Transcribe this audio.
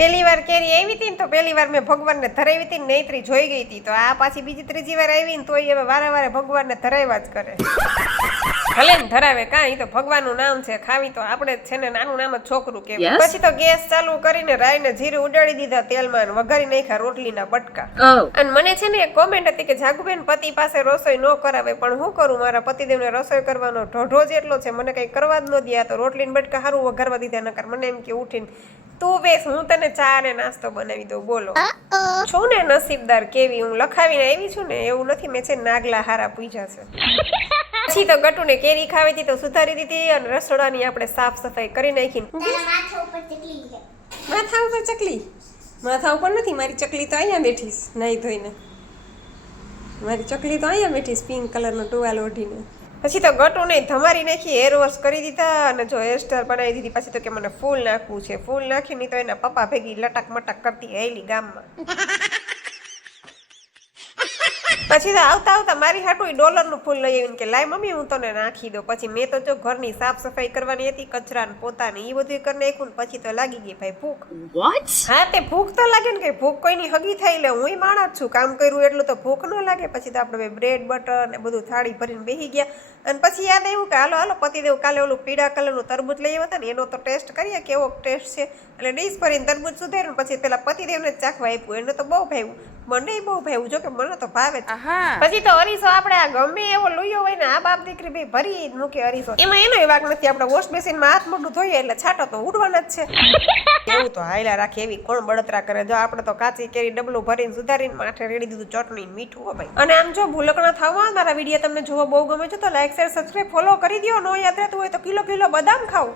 પહેલી વાર કેરી આવી હતી ને તો પહેલી વાર મેં ભગવાનને ધરાવી હતી ને નૈત્રી જોઈ ગઈ હતી, તો આ પાછી બીજી ત્રીજી વાર આવી ને તોય હવે વારે વારે ભગવાનને ધરાવ્યા જ કરે. ભલે ને ધરાવે કાંઈ, તો ભગવાનનું નામ છે, ખાવી તો આપણે છે ને નાનું નામ જ છોકરું કહેવાય. પછી તો ગેસ ચાલુ કરીને રાઈ ને જીરું ઉડાડી દીધા તેલમાં અને વઘારી નાખ્યા રોટલીના બટકા. અને મને છે ને એક કોમેન્ટ હતી કે જાગુબેન પતિ પાસે રસોઈ ન કરાવે, પણ હું કરું, મારા પતિદેવને રસોઈ કરવાનો ઢોઢો જ એટલો છે, મને કઈ કરવા જ ન દે. તો રોટલીના બટકા સારું વઘારવા દીધા, નકર મને એમ કે ઉઠીને તું બેસ, હું તને ચા અને નાસ્તો બનાવી દઉં. બોલો છું ને નસીબદાર કેવી, હું લખાવીને આવી છું ને, એવું નથી મેં છે નાગલા હારા પૂજા છે. પછી તો ગટુને કેરી ખાવી હતી તો સુધારી દીધી અને રસોડાની આપણે સાફ સફાઈ કરી નાખી. માથા ઉપર ચકલી? માથા ઉપર નથી, મારી ચકલી તો અહીંયા બેઠીશ નાઈ ધોઈને. મારી ચકલી તો અહીંયા બેઠીશ પિંક કલરનો ટુવાલ ઓઢીને. પછી તો ગટુને ધમારી નાખી, હેર વોશ કરી દીધા અને જો હેરસ્ટાઈલ બનાવી દીધી. પછી તો કે મને ફૂલ નાખવું છે, ફૂલ નાખીને તો એના પપ્પા ભેગી લટક મટક કરતી હેલી ગામમાં. પછી તો આવતા આવતા મારી હાટું ડોલરનું ફૂલ લઈ આવીને કે લાય મમ્મી હું તને નાખી દઉં. પછી મેં તો જો ઘરની સાફ સફાઈ કરવાની હતી, કચરા ને પોતા ને એ બધું કરી નાખ્યું. પછી તો લાગી ગઈ ભાઈ ભૂખ. હા તે ભૂખ તો લાગે ને, કે ભૂખ કોઈની હગી થાય, એટલે હું માણસ છું, કામ કર્યું એટલું તો ભૂખ ન લાગે. પછી તો આપણે બ્રેડ બટર ને બધું થાળી ભરીને બેસી ગયા. અને પછી યાદ આવ્યું કે હાલો હાલો પતિદેવ કાલે ઓલું પીળા કલરનું તરબૂચ લઈ આવ્યા હતા ને, એનો તો ટેસ્ટ કરીએ કેવો ટેસ્ટ છે. એટલે ડીશ ભરીને તરબૂચ સુધાર્યું. પછી પેલા પતિદેવને જ ચાખવા આપ્યું, એને તો બહુ ભાવ્યું, મને બહુ ભાવ્યું, જો કે મને તો ભાવે. પછી તો અરીસો આપણે આ ગમે એવો લુયો હોય ને, આ બાપ દીકરી ભાઈ ભરી જ મૂકે અરીસો. એમાં એનો વાક નથી, આપણે વોશ બેસિનમાં હાથ મોઢું ધોઈએ એટલે છાંટો તો ઉડવાના જ છે. એવું તો હાયલા રાખે, એવી કોણ બળતરા કરે. જો આપણે તો કાચી કેરી ડબલું ભરીને સુધારીને માથે રેડી દીધું ચટણી મીઠું. હો ભાઈ. અને આમ જો ભૂલકણા થવા મારા વિડીયો તમને જોવો બહુ ગમે છે તો લાઈક શેર સબસ્ક્રાઇબ ફોલો કરી દો. નો યાદ રહેતું હોય તો કિલો બદામ ખાવ.